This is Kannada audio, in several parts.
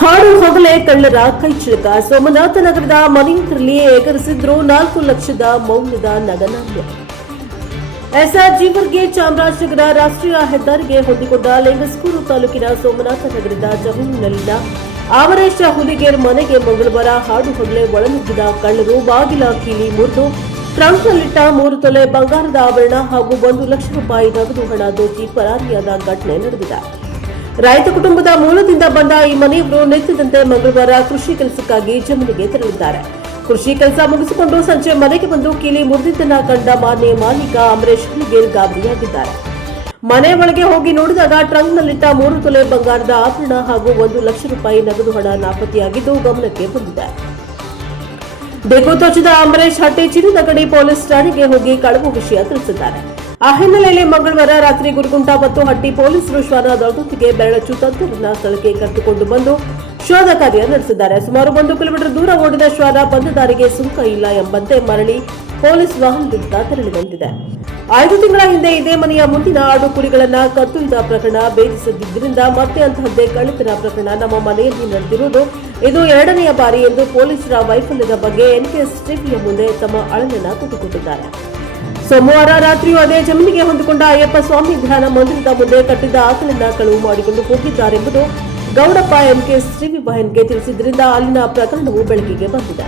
ಹಾಡು ಹಗಲೇ ಕಳ್ಳರ ಕೈಚಳಕ. ಸೋಮನಾಥ ನಗರದ ಮನೆಯೊಂದರಲ್ಲಿ ಎಗರಿಸಿದ್ರು 4 ಲಕ್ಷದ ಮೌಲ್ಯದ ನಗನಾಣ್ಯ. ಎಸ್ಆರ್ಜಿ ವರ್ಗೆ ಚಾಮರಾಜನಗರ ರಾಷ್ಟ್ರೀಯ ಹೆದ್ದಾರಿಗೆ ಹೊಂದಿಕೊಂಡ ಲಿಂಗಸ್ಕೂರು ತಾಲೂಕಿನ ಸೋಮನಾಥ ನಗರದ ಜಮೀನಿನಲ್ಲಿನ ಆವರೇಶ ಹುಲಿಗೇರ್ ಮನೆಗೆ ಮಂಗಳವಾರ ಹಾಡು ಹಗಲೇ ಒಳನುಗ್ಗಿದ ಕಳ್ಳರು ಬಾಗಿಲ ಕೀಲಿ ಮುರಿದು ಟ್ರಂಕ್ನಲ್ಲಿಟ್ಟ 3 ತೊಲೆ ಬಂಗಾರದ ಆಭರಣ ಹಾಗೂ 1 ಲಕ್ಷ ರೂಪಾಯಿ ನಗದು ಹಣ ದೋಚಿ ಪರಾರಿಯಾದ ಘಟನೆ ನಡೆದಿದೆ. ರೈತ ಕುಟುಂಬದ ಮೂಲದಿಂದ ಬಂದ ಈ ಮನೆಯವರು ನಿತ್ಯದಂತೆ ಮಂಗಳವಾರ ಕೃಷಿ ಕೆಲಸಕ್ಕಾಗಿ ಜಮೀನಿಗೆ ತೆರಳಿದ್ದಾರೆ. ಕೃಷಿ ಕೆಲಸ ಮುಗಿಸಿಕೊಂಡು ಸಂಜೆ ಮನೆಗೆ ಬಂದು ಕೀಲಿ ಮುರಿದಿದ್ದನ್ನ ಕಂಡ ಮನೆ ಮಾಲೀಕ ಅಮರೇಶ್ ಹುಲಿಗೇರ್ ಗಾಬರಿಯಾಗಿದ್ದಾರೆ. ಮನೆ ಒಳಗೆ ಹೋಗಿ ನೋಡಿದಾಗ ಟ್ರಂಕ್ನಲ್ಲಿಟ್ಟ 3 ತೊಲೆ ಬಂಗಾರದ ಆಭರಣ ಹಾಗೂ 1 ಲಕ್ಷ ರೂಪಾಯಿ ನಗದು ಹಣ ನಾಪತ್ತೆಯಾಗಿದ್ದು ಗಮನಕ್ಕೆ ಬಂದಿದೆ. ಬೆಕ್ಕು ತೋಚಿದ ಅಮರೇಶ್ ಹಟ್ಟಿ ಚಿನ್ನದಗಡಿ ಪೊಲೀಸ್ ಠಾಣೆಗೆ ಹೋಗಿ ಕಳವು ವಿಷಯ ತಿಳಿಸಿದ್ದಾರೆ. ಆ ಹಿನ್ನೆಲೆಯಲ್ಲಿ ಮಂಗಳವಾರ ರಾತ್ರಿ ಗುರುಗುಂಟ ಮತ್ತು ಹಟ್ಟಿ ಪೊಲೀಸರು ಶ್ವಾನದೊಂದಿಗೆ ಬೆರಳಚ್ಚು ತಜ್ಞರನ್ನ ಸ್ಥಳಕ್ಕೆ ಕರೆದುಕೊಂಡು ಬಂದು ಶೋಧ ಕಾರ್ಯ ನಡೆಸಿದ್ದಾರೆ. ಸುಮಾರು 1 ಕಿಲೋಮೀಟರ್ ದೂರ ಓಡಿದ ಶ್ವಾನ ಬಂದ ದಾರಿಗೆ ಸುಂಕ ಇಲ್ಲ ಎಂಬಂತೆ ಮರಳಿ ಪೊಲೀಸ್ ವಾಹನದಿಂದ ತೆರಳಿ 5 ತಿಂಗಳ ಹಿಂದೆ ಇದೇ ಮನೆಯ ಮುಂದಿನ ಆಡು ಕುರಿಗಳನ್ನ ಕತ್ತೊಯ್ದ ಪ್ರಕರಣ ಭೇದಿಸದಿದ್ದರಿಂದ ಮತ್ತೆ ಅಂತಹದ್ದೇ ಕಳ್ಳತನ ಪ್ರಕರಣ ನಮ್ಮ ಮನೆಯಲ್ಲಿ ನಡೆದಿರುವುದು ಇದು 2ನೇ ಬಾರಿ ಎಂದು ಪೊಲೀಸರ ವೈಫಲ್ಯದ ಬಗ್ಗೆ ಎನ್ಕೆಎಸ್ ಟಿವಿಯ ಮುಂದೆ ತಮ್ಮ ಅಳಲನ್ನ ತೊಟ್ಟುಕೊಟ್ಟಿದ್ದಾರೆ. ಸೋಮವಾರ ರಾತ್ರಿಯೂ ಅದೇ ಜಮೀನಿಗೆ ಹೊಂದಿಕೊಂಡ ಅಯ್ಯಪ್ಪ ಸ್ವಾಮಿ ಧ್ಯಾನ ಮಂದಿರದ ಮುಂದೆ ಕಟ್ಟಿದ್ದ ಆಕಳನ್ನ ಕಳುವು ಮಾಡಿಕೊಂಡು ಹೋಗಿದ್ದಾರೆಂಬುದು ಗೌಡಪ್ಪ ಎನ್ಕೆಎಸ್ ಟಿವಿ ವಾಹಿನಿಗೆ ತಿಳಿಸಿದ್ದರಿಂದ ಅಲ್ಲಿನ ಪ್ರಕರಣವು ಬೆಳಕಿಗೆ ಬಂದಿದೆ.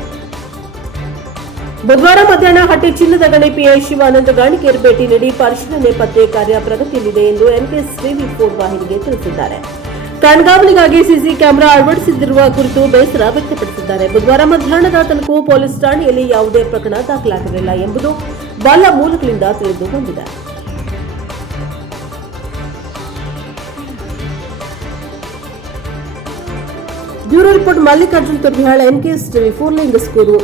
ಬುಧವಾರ ಮಧ್ಯಾಹ್ನ ಹಟ್ಟಿ ಚಿನ್ನದ ಗಣಿ ಪಿಐ ಶಿವಾನಂದ ಗಾಣಿಗೇರ್ ಭೇಟಿ ನೀಡಿ ಪರಿಶೀಲನೆ ಪತ್ತೆ ಕಾರ್ಯ ಪ್ರಗತಿಯಲ್ಲಿದೆ ಎಂದು ಎನ್ಕೆಎಸ್ ಟಿವಿ 4 ವಾಹಿನಿಗೆ ತಿಳಿಸಿದ್ದಾರೆ. ಕಣ್ಗಾವಲಿಗಾಗಿ ಸಿಸಿ ಕ್ಯಾಮೆರಾ ಅಳವಡಿಸಿರುವ ಕುರಿತು ಬೇಸರ ವ್ಯಕ್ತಪಡಿಸಿದ್ದಾರೆ. ಬುಧವಾರ ಮಧ್ಯಾಹ್ನದ ತನಕ ಪೊಲೀಸ್ ಠಾಣೆಯಲ್ಲಿ ಯಾವುದೇ ಪ್ರಕರಣ ದಾಖಲಾಗಿರಲಿಲ್ಲ ಎಂಬುದು ಬಲ್ಲ ಮೂಲಗಳಿಂದ ತಿಳಿದು ಬಂದಿದೆ. Bureau report Mallikarjun Turbihal, NKS TV 4 Lingsugur.